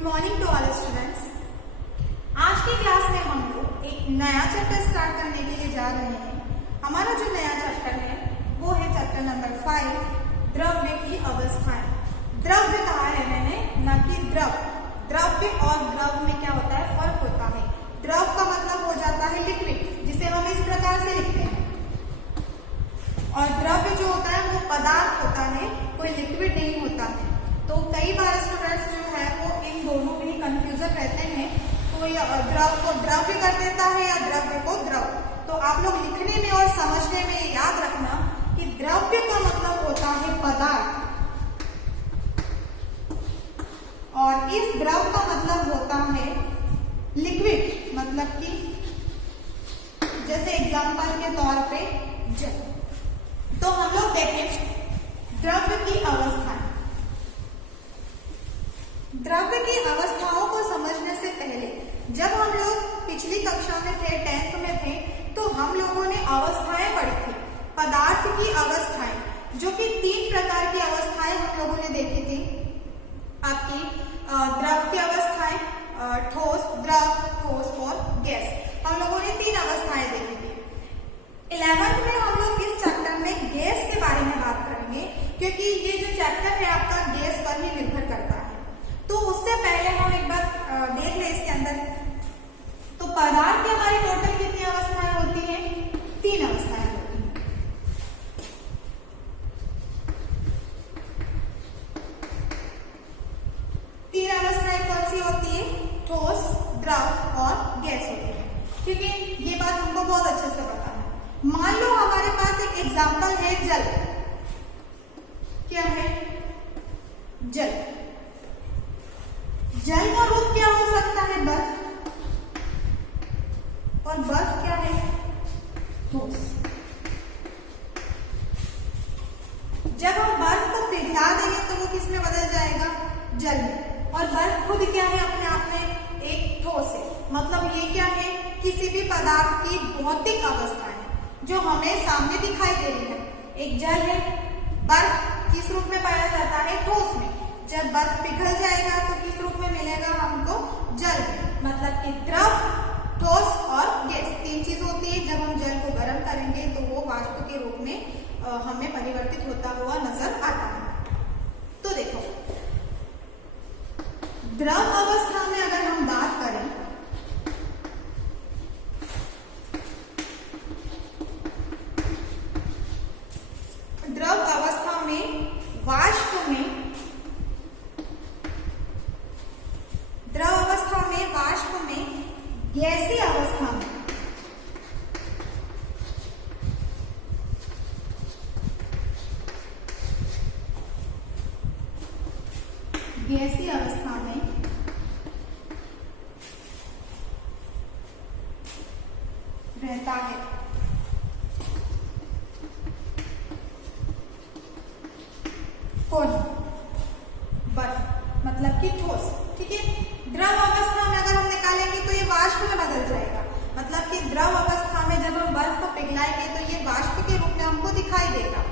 Good morning to all students. आज की class में हम लोग एक नया चैप्टर स्टार्ट करने के लिए जा रहे हैं। हमारा जो नया चैप्टर है वो है चैप्टर नंबर 5, द्रव्य की अवस्थाएं। द्रव्य कहा है मैंने, न कि द्रव। द्रव्य और द्रव में क्या होता है, फर्क होता है। द्रव का मतलब हो जाता है लिक्विड, जिसे हम इस प्रकार से लिखते हैं, और द्रव्य जो होता है वो पदार्थ होता है, कोई लिक्विड नहीं होता है। तो कई बार स्टूडेंट्स जो है वो इन दोनों में ही कंफ्यूजन रहते हैं, कोई द्रव को द्रव्य कर देता है या द्रव्य को द्रव। तो आप लोग लिखने में और समझने में याद रखना कि द्रव्य का मतलब होता है पदार्थ, और इस द्रव का मतलब होता है लिक्विड, मतलब कि जैसे एग्जांपल के तौर पे जल। तो हम लोग देखें द्रव्य की अवस्थाएं। द्रव्य की अवस्थाओं को समझने से पहले, जब हम लोग पिछली कक्षा में थे, 10th में थे, तो हम लोगों ने अवस्थाएं पढ़ी थी, पदार्थ की अवस्थाएं, जो कि 3 प्रकार की अवस्थाएं हम लोगों ने देखी थी। आपकी द्रव की अवस्थाएं, ठोस, द्रव, ठोस और गैस। हम लोगों ने 3 अवस्थाएं देखी थी। 11th में हम लोग इस चैप्टर में गैस के बारे में बात करेंगे, क्योंकि ये जो चैप्टर है आपका गैस पर ही निर्भर करता है। तो उससे पहले हम एक बार देख लें इसके अंदर। तो पदार्थ की हमारी टोटल कितनी अवस्थाएं होती हैं? 3 अवस्थाएं होती हैं। तीन अवस्थाएं कौन सी होती है? ठोस, द्रव और गैस होती है। ठीक है, ये बात हमको बहुत अच्छे से पता है। मान लो हमारे पास एक एग्जाम्पल है जल। क्या है? जल। जल का रूप क्या हो सकता है? बर्फ। और बर्फ क्या है? ठोस। जब हम बर्फ को पिघला देंगे तो वो किस में बदल जाएगा? जल में। और बर्फ खुद क्या है? अपने आप में एक ठोस है। मतलब ये क्या है? किसी भी पदार्थ की भौतिक अवस्था है जो हमें सामने दिखाई दे रही है। एक जल है, बर्फ किस रूप में पाया जाता है? ठोस में। जब बर्फ पिघल जाएगा तो किस रूप में मिलेगा हमको? जल में। मतलब कि द्रव, ठोस और गैस 3 चीज होती है। जब हम जल को गर्म करेंगे तो वो वाष्प के रूप में हमें परिवर्तित होता हुआ नजर आता है। तो देखो, द्रव अवस्था में अगर हम बात करें, द्रव अवस्था में वाष्प में, द्रव अवस्था में, वाष्प में, गैसीय अवस्था में, गैसीय अवस्था में रहता है कौन? बर्फ, मतलब कि ठोस। ठीक है, द्रव अवस्था में अगर हम निकालेंगे तो ये वाष्प में बदल जाएगा। मतलब कि द्रव अवस्था में जब हम बर्फ को पिघलाएंगे तो ये वाष्प के रूप में हमको दिखाई देगा,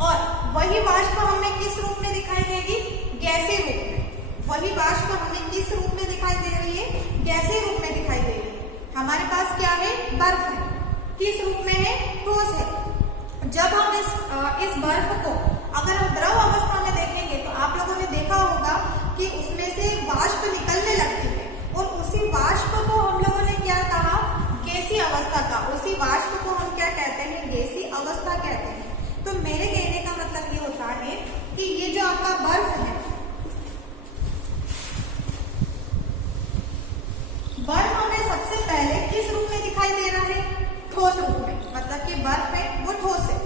और वही वाष्प हमें किस रूप में दिखाई देगी? गैसीय रूप में। वही वाष्प हमें किस रूप में दिखाई दे रही है? गैसीय रूप में दिखाई दे रही है। हमारे पास क्या है? बर्फ है। किस रूप में है? ठोस है। जब हम इस बर्फ को अगर हम द्रव अवस्था में देखेंगे तो आप लोगों ने देखा होगा कि उसमें से वाष्प निकलने लगती है, और उसी वाष्प को हम लोगों ने क्या कहा? गैसीय अवस्था का। उसी वाष्प को हम क्या कहते हैं? गैसीय अवस्था कहते हैं। तो मेरे कहने का मतलब ये होता है कि ये जो आपका बर्फ है, बर्फ हमें सबसे पहले किस रूप में दिखाई दे रहा है? ठोस रूप में। मतलब कि बर्फ है वो ठोस है।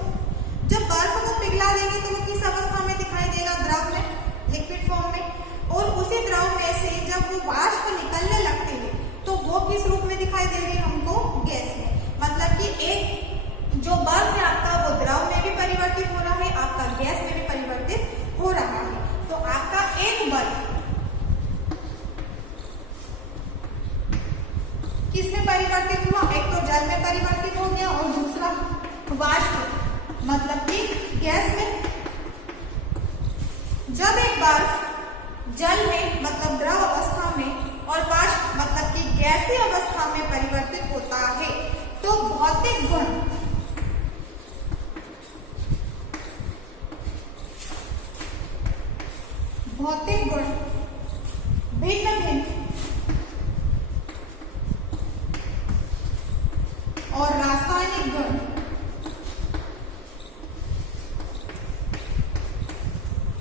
जब बर्फ को पिघला देंगे तो वो किस अवस्था में दिखाई देगा? द्रव में, लिक्विड फॉर्म में। और उसी द्रव में से जब वो वाष्प निकलने लगती है तो वो किस रूप में दिखाई दे रही है हमको? गैस में। मतलब कि एक जो बर्फ है आपका वो द्रव में भी परिवर्तित हो रहा है, आपका गैस में भी परिवर्तित हो रहा है। तो आपका एक बर्फ किसमें परिवर्तित हुआ? एक तो जल में परिवर्तित हो गया, और दूसरा वाष्प मतलब कि गैस में। जब एक बर्फ जल में मतलब द्रव अवस्था और वाष्प मतलब कि गैसीय अवस्था में परिवर्तित होता है। तो भौतिक गुण भिन्न भिन्न और रासायनिक गुण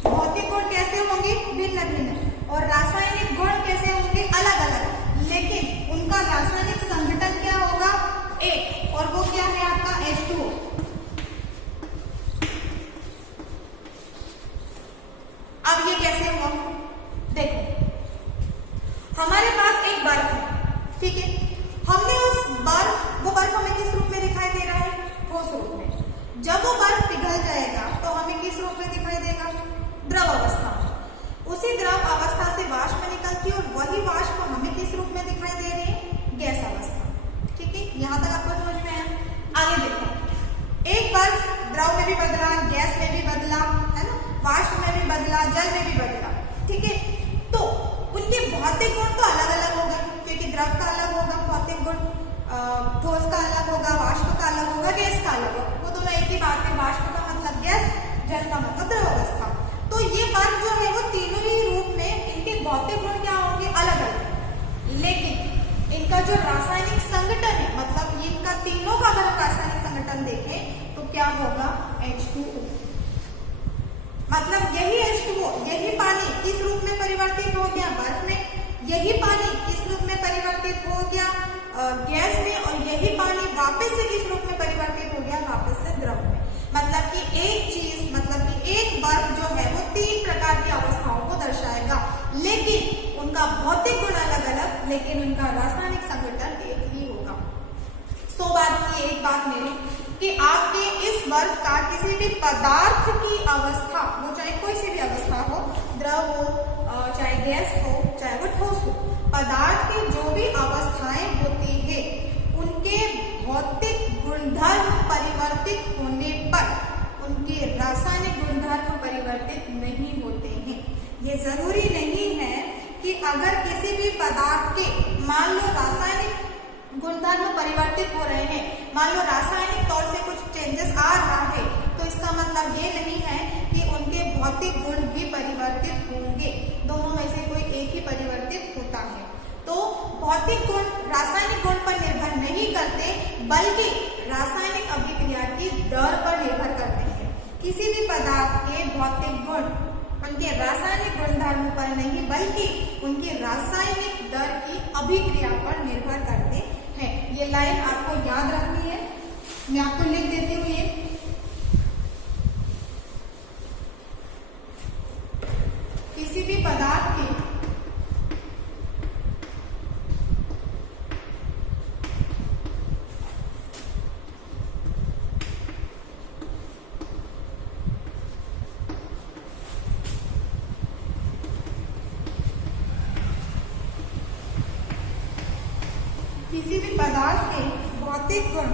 भौतिक गुण कैसे होंगे? भिन्न भिन्न और रासायनिक गुण कैसे होंगे? अलग अलग, लेकिन उनका रासायनिक संघटन क्या होगा? एक, और वो क्या है आपका H2O। अब ये कैसे हुआ? देखो, हमारे पास एक बर्फ है, ठीक है, हमने वो बर्फ हमें किस रूप में दिखाई दे रहा है? ठोस रूप में। जब वो बर्फ पिघल जाएगा तो हमें किस रूप में दिखाई देगा? द्रव अवस्था में। उसी द्रव अवस्था से वाष्प निकलती है और वही वाष्प हमें किस रूप में दिखाई दे रही है? गैस अवस्था। ठीक है, यहां तक आपको समझ में आया? आगे देखो, एक बर्फ द्रव में भी बदला, गैस में भी बदला, है ना, वाष्प में भी बदला, जल में भी बदला। ठीक है, तो उनके भौतिक गुण तो अलग अलग हो गए, क्योंकि द्रव का अलग होगा भौतिक गुण, ठोस का अलग होगा, वाष्प का अलग होगा, गैस का अलग होगा। वो दोनों एक ही बात है, वाष्प का मतलब गैस, जल का मतलब द्रव अवस्था। तो ये बर्फ जो है वो तीनों ही रूप में इनके भौतिक गुण क्या होंगे? अलग अलग, लेकिन इनका जो रासायनिक संगठन है, मतलब इनका तीनों का अगर रासायनिक संगठन देखें तो क्या होगा? H2O। मतलब यही H2O, यही पानी किस रूप में परिवर्तित हो गया? बर्फ में। यही पानी किस रूप में परिवर्तित हो गया? गैस में। और यही पानी वापस से किस रूप में परिवर्तित हो गया? वापस से द्रव में। मतलब कि एक चीज, मतलब कि एक बर्फ जो है वो तीन प्रकार की अवस्थाओं को दर्शाएगा, लेकिन उनका भौतिक गुण अलग अलग, लेकिन उनका रासायनिक संगठन एक ही होगा। सो बात की एक बात मेरी कि आपके इस बर्फ का किसी भी पदार्थ की अवस्था, वो चाहे कोई सी भी अवस्था हो, द्रव हो, चाहे गैस हो, चाहे वो ठोस हो, पदार्थ की जो भी अवस्थाएं होती है उनके भौतिक गुणधर्म परिवर्तित होने पर उनके रासायनिक गुणधर्म परिवर्तित नहीं होते हैं। ये जरूरी नहीं है कि अगर किसी भी पदार्थ के मान लो रासायनिक गुणधर्म परिवर्तित हो रहे हैं, मान लो रासायनिक तौर से कुछ चेंजेस आ रहा है, तो इसका मतलब ये नहीं है कि उनके भौतिक गुण भी परिवर्तित होंगे। दोनों में से कोई एक ही परिवर्तित होता है। तो भौतिक गुण रासायनिक गुण पर निर्भर नहीं करते, बल्कि रासायनिक अभिक्रिया की दर पर निर्भर करते हैं। किसी भी पदार्थ के भौतिक गुण उनके रासायनिक गुणधर्म पर नहीं, बल्कि उनकी रासायनिक दर की अभिक्रिया पर निर्भर करते हैं। ये लाइन आपको याद रखनी है, मैं आपको लिख देती हूँ। ये किसी भी पदार्थ के भौतिक गुण,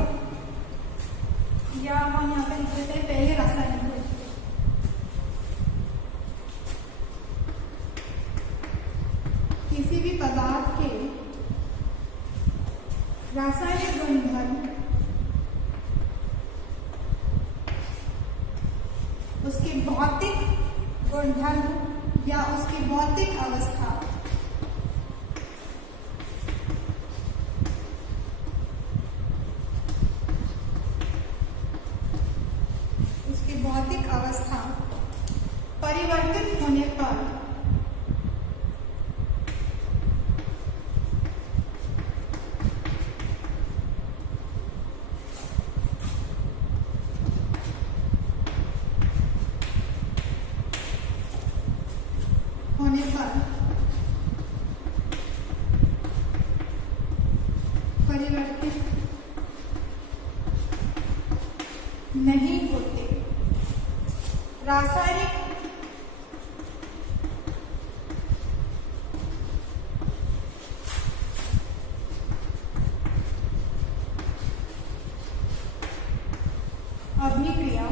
या हम यहाँ पे लिख लेते हैं पहले रासायनिक गुण। किसी भी पदार्थ के रासायनिक गुणधर्म उसके भौतिक गुणधर्म या उसकी भौतिक अवस्था परिवर्तित होने पर परिवर्तित नहीं होते। रासायनिक अभिक्रिया,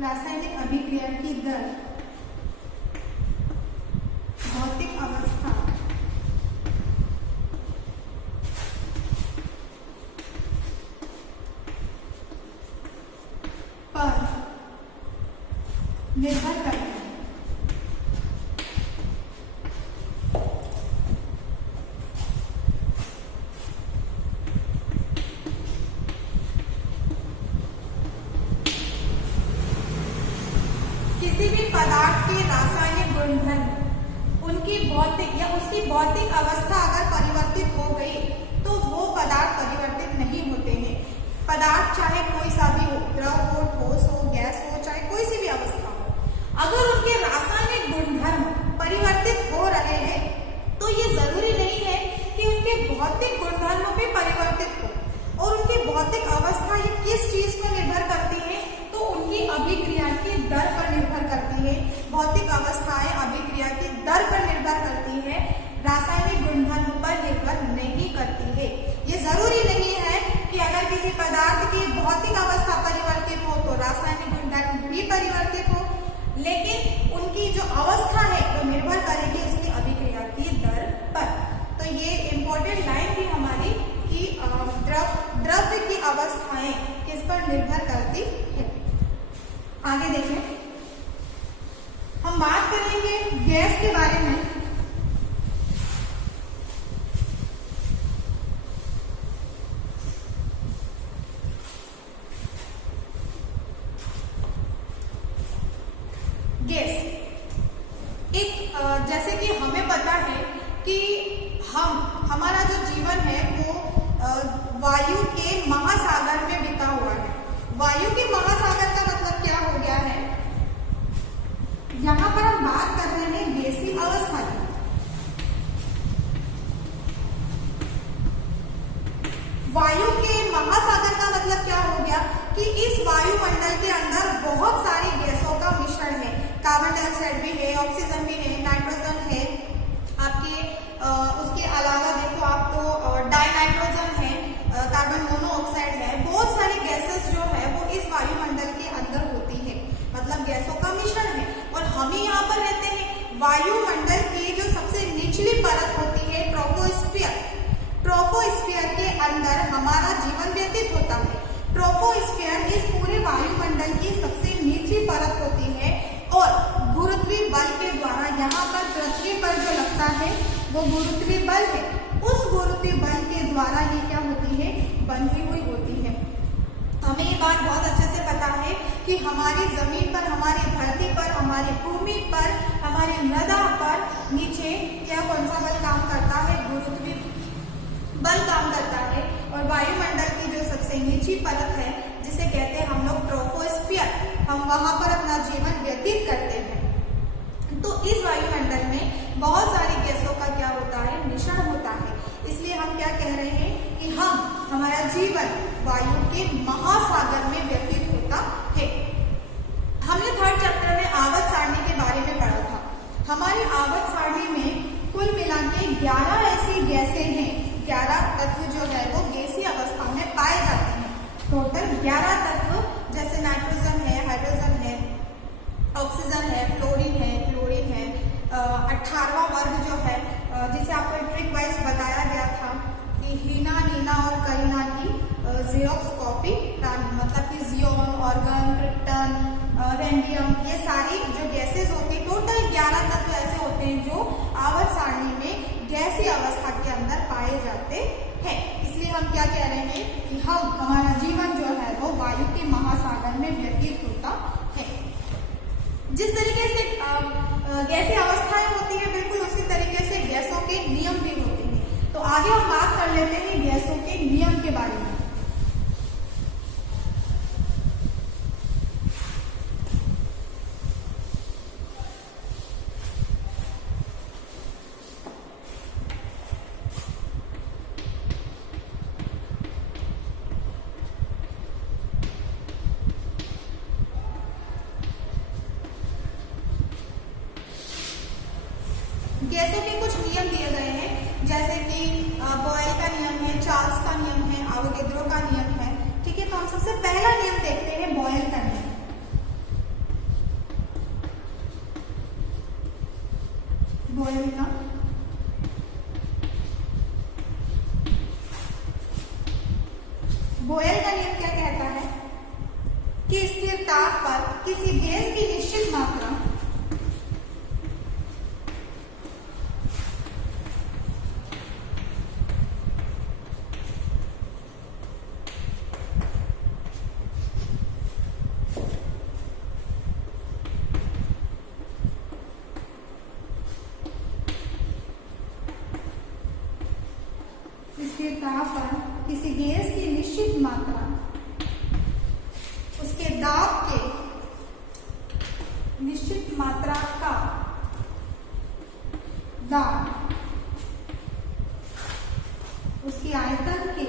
रासायनिक अभिक्रिया की दर भौतिक उसकी भौतिक अवस्था अगर परिवर्तित हो गई तो वो पदार्थ परिवर्तित नहीं होते हैं। पदार्थ चाहे कोई सा भी हो, द्रव हो, ठोस हो, गैस हो, चाहे कोई सी भी अवस्था हो, अगर उनके रासायनिक गुणधर्म परिवर्तित हो रहे हैं तो ये जरूरी नहीं है कि उनके भौतिक गुणधर्म भी परिवर्तित हो। और उनकी भौतिक अवस्था ये किस चीज पर निर्भर करती है, तो उनकी अभिक्रिया की दर पर निर्भर करती है। भौतिक अवस्थाएं अभिक्रिया की दर पर निर्भर करती है, रासायनिक गुणधर्म पर निर्भर नहीं करती है। ये जरूरी नहीं है कि अगर किसी पदार्थ की भौतिक अवस्था परिवर्तित हो तो रासायनिक गुणधर्म भी परिवर्तित हो, लेकिन उनकी जो अवस्था है वो निर्भर करेगी उसकी अभिक्रिया की दर पर। तो ये इंपॉर्टेंट लाइन थी हमारी कि द्रव्य की अवस्थाएं किस पर निर्भर करती है। आगे देखें, हम बात करेंगे गैस के बारे में। गैस एक जैसे कि हमें पता है कि हमारा जो जीवन है वो वायु के महासागर में बिता हुआ है। वायु के महासागर का मतलब क्या हो गया है, यहाँ पर हम बात कर रहे हैं गैसीय अवस्था की। वायु के महासागर का मतलब क्या हो गया कि इस वायुमंडल के अंदर बहुत सारी गैसों का मिश्रण है। कार्बन डाइऑक्साइड भी है, ऑक्सीजन भी है, नाइट्रोजन है, आपके उसके अलावा देखो आप तो डाइनाइट्रोजन है, कार्बन मोनोऑक्साइड है। बहुत सारी गैसेस जो है वो इस वायुमंडल के अंदर होती है, मतलब गैसों का मिश्रण है। और हम ही यहाँ पर रहते हैं। वायुमंडल की जो सबसे निचली परत होती है ट्रोपोस्फीयर, ट्रोपोस्फीयर के अंदर हमारा जीवन व्यतीत होता है। ट्रोपोस्फीयर इस पूरे वायुमंडल की सबसे नीची परत होती है और गुरुत्वीय बल के द्वारा यहाँ पर पृथ्वी पर जो लगता है वो गुरुत्वीय बल है। उस गुरुत्वीय बल के द्वारा ये क्या होती है, बंधी हुई होती है। हमें ये बात बहुत अच्छे से पता है कि हमारी जमीन पर, हमारी धरती पर, हमारी भूमि पर, हमारी मृदा पर नीचे क्या कौन सा बल काम करता है, गुरुत्वीय बल काम करता है। और वायुमंडल की जो सबसे नीची परत है जिसे कहते हैं हम लोग ट्रोपोस्फीयर, हम वहां पर अपना जीवन व्यतीत करते हैं। तो इस वायुमंडल में बहुत सारी गैसों का क्या होता है, मिश्रण होता है। इसलिए हम क्या कह रहे हैं कि हमारा जीवन वायु के महासागर में व्यतीत होता है। हमने थर्ड चैप्टर में आवर्त सारणी के बारे में पढ़ा था। हमारी आवर्त सारणी में कुल मिला के 11 ऐसी गैसें हैं, 11 तत्व जो है वो गैसीय अवस्था में पाए जाते हैं। टोटल 11 तत्व, जैसे नाइट्रोजन है, हाइड्रोजन है, ऑक्सीजन है, फ्लोरीन है, क्लोरीन है। 18वां वर्ग जो है जिसे आपको ट्रिक वाइज बताया गया था कि हीना, नीना और करीना की ज़ेरोक्स कॉपी, मतलब कि जियोन, ऑर्गन, क्रिप्टन, रेंडियम, ये सारी जो गैसेस होती है, टोटल 11 तत्व ऐसे होते हैं जो आवर्त सारणी में गैसीय अवस्था के अंदर पाए जाते हैं। इसलिए हम क्या कह रहे हैं कि हमारा जीवन जो है वो वायु के महासागर में व्यतीत होता है। जिस तरीके से गैसीय अवस्थाएं होती है, बिल्कुल उसी तरीके से गैसों के नियम भी होते हैं। तो आगे हम बात कर लेते हैं गैसों के नियम के बारे में। गैसों के कुछ नियम दिए गए हैं, जैसे कि बॉयल का नियम है, चार्ल्स का नियम है, आवोगैड्रो का नियम है। ठीक है, तो हम सबसे पहला नियम देखते हैं बॉयल का नियम। बॉयल का नियम क्या कहता है कि स्थिर ताप पर किसी गैस की निश्चित मात्रा स्थिर ताप पर किसी गैस की निश्चित मात्रा उसके दाब के निश्चित मात्रा का दाब उसकी आयतन के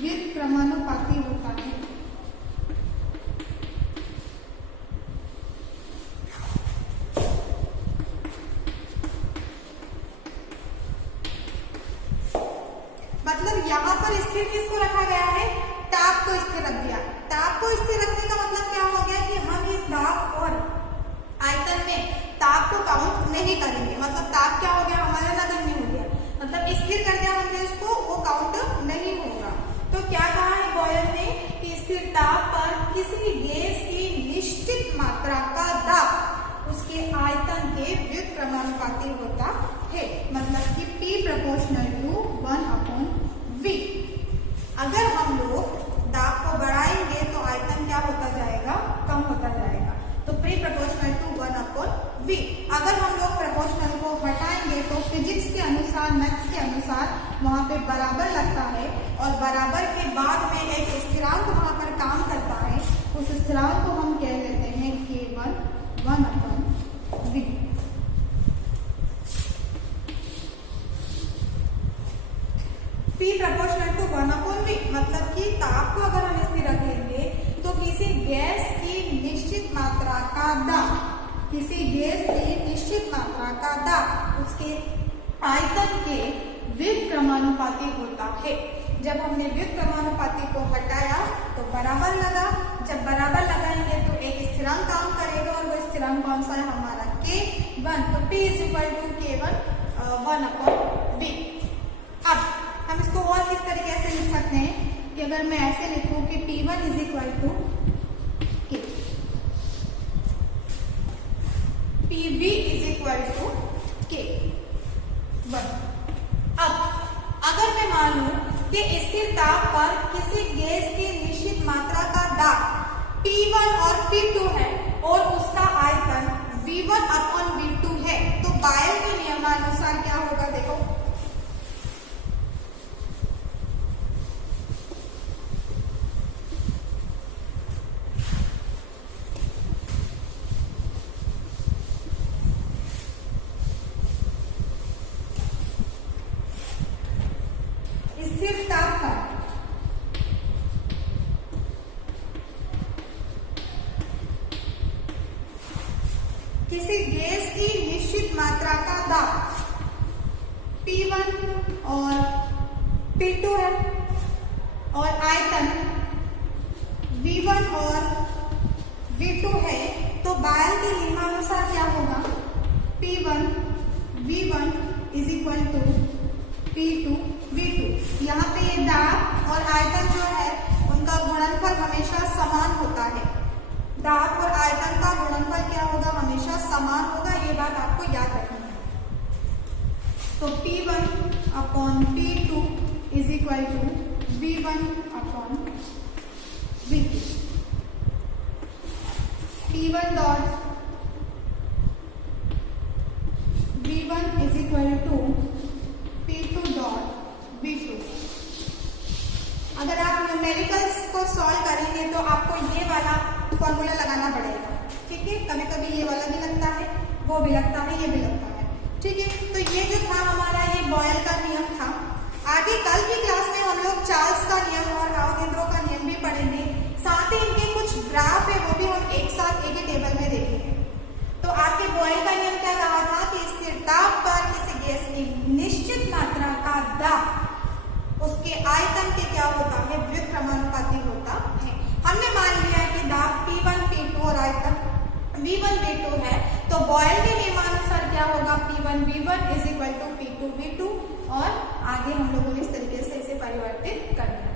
व्युत्क्रमानुपाती होता है। मतलब यहाँ पर स्थिर किसको रखा गया है? ताप को स्थिर रख दिया। ताप को स्थिर रखने का मतलब क्या हो गया कि हम इस दाब और आयतन में ताप को काउंट नहीं करेंगे। मतलब ताप क्या हो गया? हमारा नगण्य हो गया। मतलब स्थिर कर दिया हमने इसको, वो काउंट नहीं होगा। तो क्या कहा है बॉयल ने कि स्थिर ताप पर किसी गैस की निश्चित मात्रा का दाब उसके आयतन के व्युत्क्रमानुपाती होता है। मतलब कि P प्रोपोर्शनल टू 1/V। अगर हम लोग दाब को बढ़ाएंगे तो आयतन क्या होता जाएगा? कम होता जाएगा। तो P प्रोपोर्शनल टू 1/V। अगर हम लोग प्रोपोर्शनल को हटाएंगे तो फिजिक्स के अनुसार, मैथ्स के अनुसार वहां पे बराबर लगता है और बराबर के बाद में एक स्थिरांक वहां पर काम करता है। उस स्थिरांक को हम कह देते हैं K1 1/V। P proportional to 1/V मतलब कि ताप को अगर हम स्थिर रखेंगे तो किसी गैस की निश्चित मात्रा का दाब, किसी गैस की निश्चित मात्रा का दाब उसके आयतन के व्युत्क्रमानुपाती होता है। जब हमने व्युत्क्रमानुपाती को हटाया तो बराबर लगा। जब बराबर लगाएंगे तो एक स्थिरांक काम करेगा और वो स्थिरांक कौन सा है? हमारा K1। तो P = K1 1/V। अब हम इसको और किस तरीके से लिख सकते हैं कि अगर मैं ऐसे लिखूं कि P1 = K, PV = K1। अब अगर मैं मान लूं कि स्थिर ताप पर किसी गैस की निश्चित मात्रा का दाब P1 और P2 है और उसका आयतन V1/V2 है, तो बॉयल के नियमानुसार क्या होगा? देखो, स्थिर ताप पर किसी गैस की निश्चित मात्रा का दाब P1 और P2 है और आयतन V1 और V2 है, तो बॉयल के नियमानुसार क्या होगा? P1 V1 = P2 V2। यहाँ पे ये दाब और आयतन जो है उनका गुणनफल हमेशा समान होता है। दाब और आयतन का गुणनफल क्या होगा? हमेशा समान होगा। ये बात आपको याद रखनी है। तो P1/P2 = V1/V2। P1 dot V1 = P2 dot V2। अगर आप न्यूमेरिकल्स को सॉल्व करेंगे तो आपको ये वाला फॉर्मूला लगाना पड़ेगा। ठीक है, कभी कभी ये वाला भी लगता है, वो भी लगता है, ये भी लगता है। ठीक है, तो ये जो था हमारा ये बॉयल का नियम था। आगे कल की क्लास में हम लोग चार्ल्स का नियम और अवोगाड्रो का नियम भी पढ़ेंगे। साथ ही इनके कुछ ग्राफ है वो भी हम एक साथ एक ही टेबल में देखेंगे। तो आपके बॉयल का नियम क्या कहा था कि स्थिर ताप पर किसी गैस की निश्चित मात्रा का दाब उसके आयतन के क्या होता है? व्युत्क्रमानुपाती होता है। हमने मान लिया है कि दाब P1 P2 और आयतन V1 V2 है, तो बॉयल के नियमानुसार क्या होगा? P1 V1 = P2 V2 और आगे हम लोगों ने इस तरीके से इसे परिवर्तित करना है।